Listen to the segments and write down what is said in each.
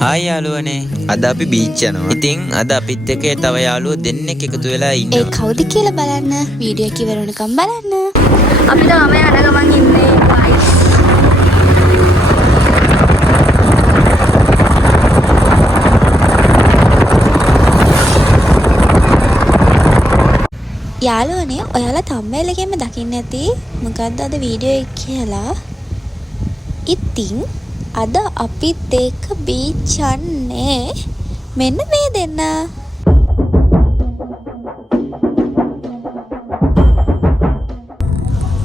Hai යාළුවනේ. අද අපි බීච් යනවා. ඉතින් අද අපිත් එක්ක තව යාළුවෝ දෙන්නෙක් එකතු වෙලා ඉන්නවා. ඒ කවුද කියලා බලන්න. වීඩියෝ එක ඉවර වෙනකම් බලන්න. අපි තාම යන ගමන් ඉන්නේ guys. යාළුවනේ ඔයාලා thumbnail එකෙන්ම දකින්න ඇති මොකද්ද අද වීඩියෝ එක කියලා. ඉතින් අද අපිත් එක්ක බීච් යන්නේ මෙන්න මේ දෙන්න.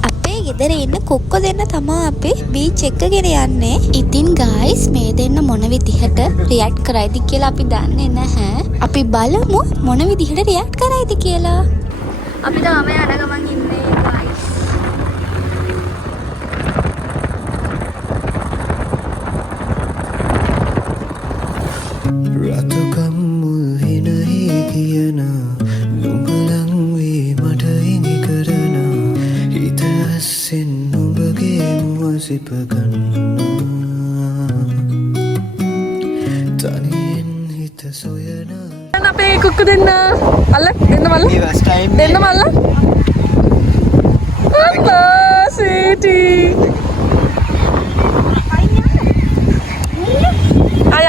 අපේ ගෙදර ඉන්න කොක්ක දෙන්න තමයි අපි බීච් එකගෙන යන්නේ. ඉතින් guys මේ දෙන්න මොන විදිහට රියැක්ට් කරයිද කියලා අපි දන්නේ නැහැ. අපි බලමු මොන විදිහට රියැක්ට් කරයිද කියලා. අපි තාම යන ගමන් ඉන්නේ guys. රතුකම් මුල් හිනහි කියන නුඹලන් වී මට ඉඟි කරන හිත අස්සෙන් නුඹගේ මුව සිප ගන්නවා තනියෙන් හිත සොයන අපේ කුක්කු දෙන්න අල්ල දෙන්න මල්ල දෙන්න මල්ල අල්ලා සීටි අය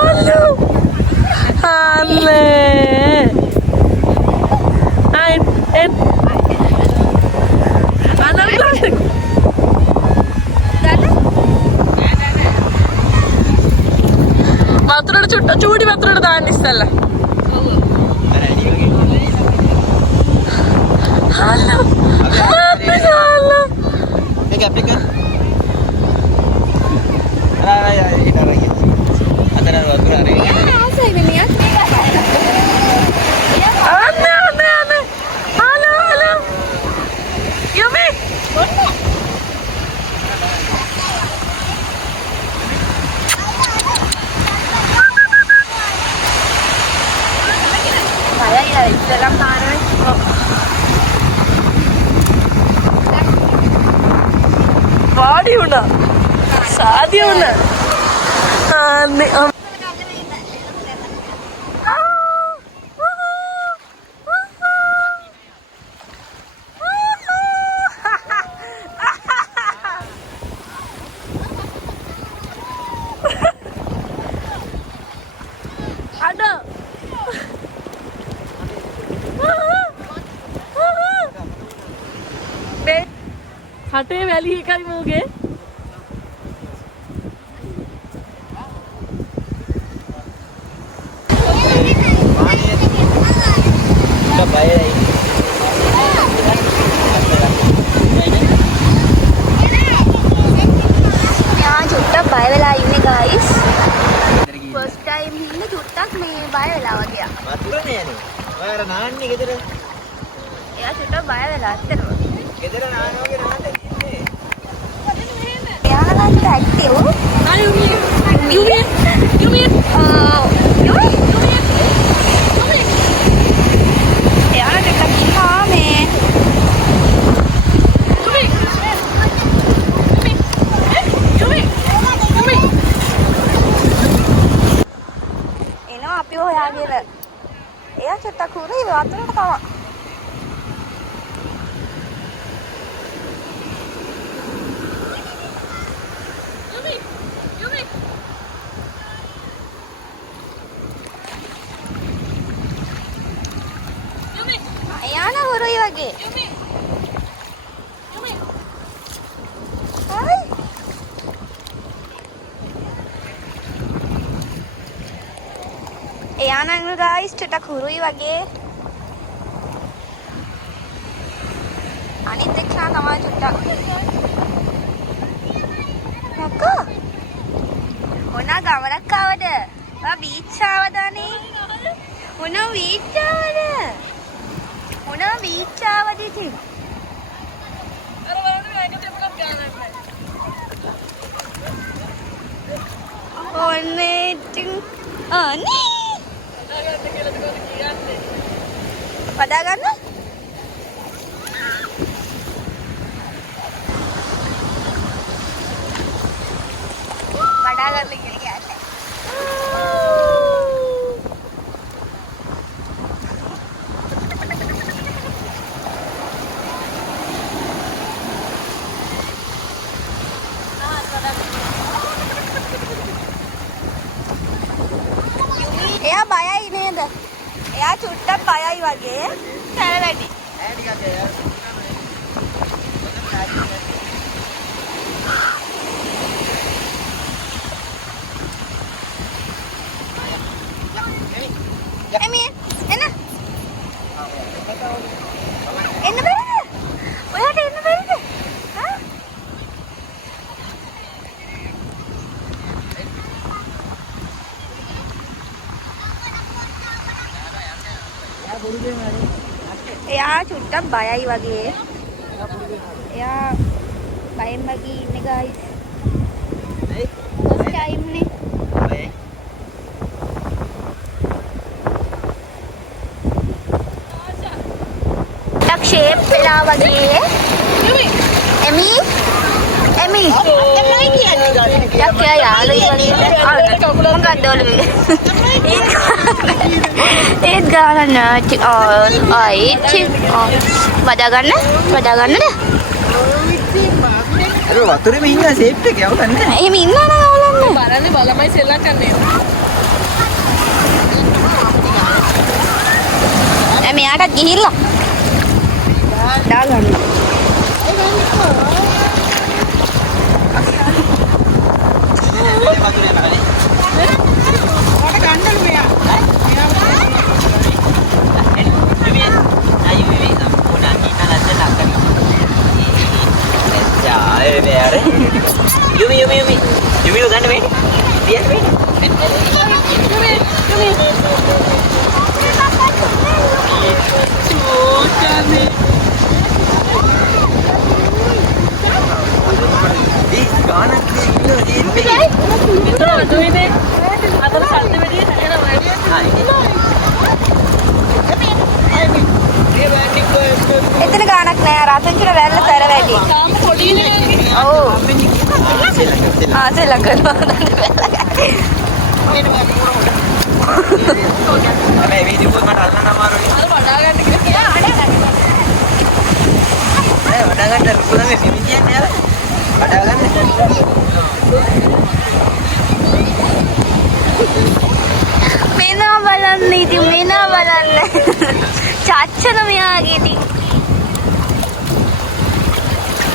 අල්ලු අල්ලේ අය එත් අනල් ප්ලාස්ටික් වතුරට චූටි වතුරට දාන්න ඉස්සෙල්ලා. හලෝ. හලෝ. මේක අපිට ගන්න. ආ ඊට අරගෙන. අතන වතුර අරගෙන. ආසයිනේ මියක්. අනේ. හලෝ. යමි. Dalam tanah body una saadi una ada කටේ වැලි එකයි මෝගේ චුට්ටක් බය වෙලා ඉන්නේ guys. first time ඉන්නේ චුට්ටක් මේ බය වෙලා වගේ. වතුරනේ යන්නේ. ඔයාලා නාන්නේ ගෙදර. එයා චුට්ටක් බය වෙලා ඇත්තටම. ගෙදර නානවා වගේ නාන්න ඉන්නේ. එයා නම් ඇක්ටිව්. යුමි. එයා නම් ටිකක් කාමේ. එනවා අපි හොයාගෙන. එයා චුට්ටක් උරේ වතුරට කව. එයා නම් හොරයි වගේ. හයි. එයා නම් guys චුට්ටක් හොරයි වගේ. අනිත් එක්කා තමයි චුට්ටක්. මොකෝ? මොනා ගමනක් ආවද? ආ බීච් ආවද අනේ? මොනවා බීච් ආවද? මොනවා බීච් ආවද ඉතින්? අර බලන්න මේක දෙපළක් ගානක් ඔන්නේ ඉතින් අනේ දාගන්න කියලා දුක කියන්නේ. පදා ගන්න? එයා චුට්ටක් බයයි වගේ. සැර වැඩි. එමි එන්න. එන්න බැරිද? ඔයාට එන්න බැරිද? හා? එයා චුට්ටක් බයයි වගේ. එයා බයෙන් වගේ ඉන්නේ guys. first time නේ. ටක් ෂේප් වෙලා වගේ. එමි එමි තමයි කියන්නේ. යක් යාළුයි වගේ. මොකක්ද ඔළුවේ? ඒත් ගාන නැටි ආයිත් වඩා ගන්නද? අර වතුරේම ඉන්න සේෆ් එක යවන්න නෑ. එහෙම ඉන්නා නෑ ඔලන්න. බලන්නේ බලමයි සෙල්ලම් කරන්නේ. මෙයාටත් ගිහිල්ලා. දාගන්න. Yumi lo gana ven. Dia ven. එතන ගානක් නෑ රාතන්චිල වැල්ල සැර වැඩි. තාම පොඩිනේ. ඔව්. සෙල්ලම් කරනවා. මේ වීඩියෝ එක මට අල්ලන්න අමාරුයි. අර වඩා ගන්න කියලා වඩා ගන්න රුකුල මේ මෙමි කියන්නේ අර වඩා ගන්න. මෙනා බලන්න ඉතින් මෙනා බලන්න. චච්චන මෙයාගේ ඉතින්.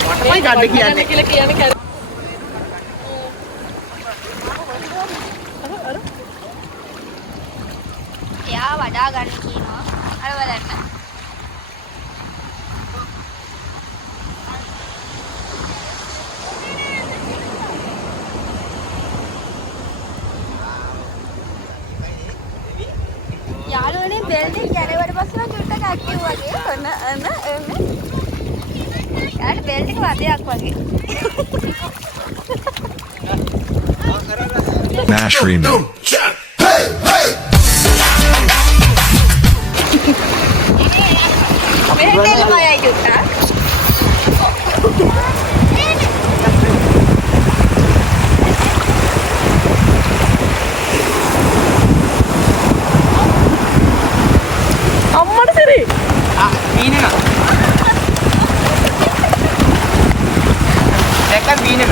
මටමයි ගන්න කියන්නේ කියලා කියන්නේ. එයා වඩා ගන්න කියනවා. අර බලන්න. යාළුවනේ බෙල්ඩින් කැරේවට පස්සේ නම් චුට්ටක් ඇක්ටිව් වගේ. එන්න. යාට බෙල්ට් එක වදයක් වගේ. Nash remix. මෙහෙට එන්න බයයි චුට්ටක්. අම්මට සිරි. මීනක. දැක්කත් මීනක.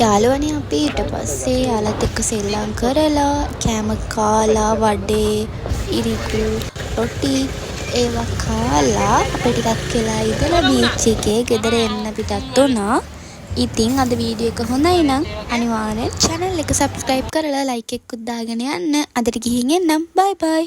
යාළුවනේ අපි ඊට පස්සේ යාළුවත් එක්ක සෙල්ලම් කරලා කෑම කාලා වඩේ ඉරිකු රොටි ඒවා කාලා අපි ටිකක් වෙලා ඉඳලා බීච් එකේ ගෙදර එන්න පිටත් වුණා. ඉතින් අද වීඩියෝ එක හොඳයි නම් අනිවාර්යෙන් channel එක subscribe කරලා like එකකුත් දාගෙන යන්න. අදට ගිහින් එන්නම්. bye bye.